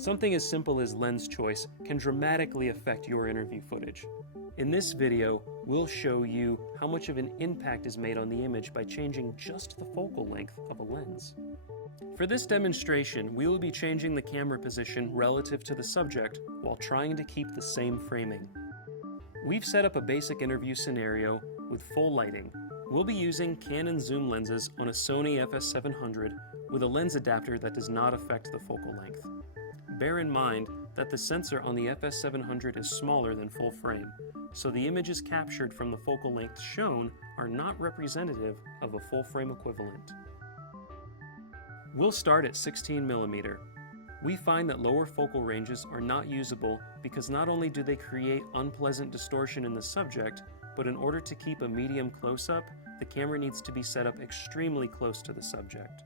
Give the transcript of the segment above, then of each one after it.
Something as simple as lens choice can dramatically affect your interview footage. In this video, we'll show you how much of an impact is made on the image by changing just the focal length of a lens. For this demonstration, we will be changing the camera position relative to the subject while trying to keep the same framing. We've set up a basic interview scenario with full lighting. We'll be using Canon zoom lenses on a Sony FS700 with a lens adapter that does not affect the focal length. Bear in mind that the sensor on the FS700 is smaller than full frame, so the images captured from the focal length shown are not representative of a full frame equivalent. We'll start at 16mm. We find that lower focal ranges are not usable because not only do they create unpleasant distortion in the subject, but in order to keep a medium close-up, the camera needs to be set up extremely close to the subject.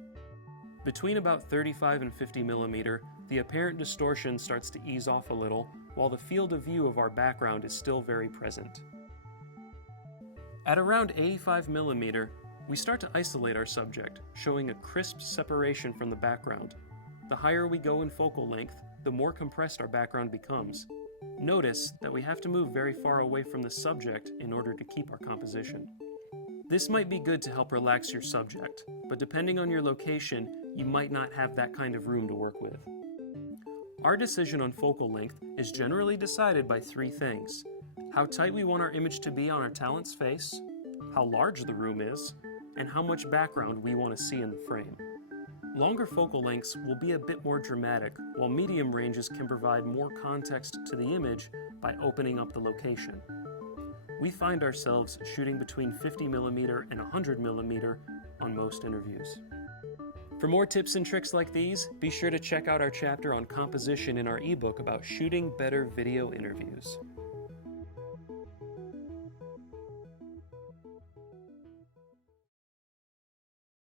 Between about 35 and 50mm, the apparent distortion starts to ease off a little, while the field of view of our background is still very present. At around 85mm, we start to isolate our subject, showing a crisp separation from the background. The higher we go in focal length, the more compressed our background becomes. Notice that we have to move very far away from the subject in order to keep our composition. This might be good to help relax your subject, but depending on your location, you might not have that kind of room to work with. Our decision on focal length is generally decided by three things: how tight we want our image to be on our talent's face, how large the room is, and how much background we want to see in the frame. Longer focal lengths will be a bit more dramatic, while medium ranges can provide more context to the image by opening up the location. We find ourselves shooting between 50mm and 100mm on most interviews. For more tips and tricks like these, be sure to check out our chapter on composition in our ebook about shooting better video interviews.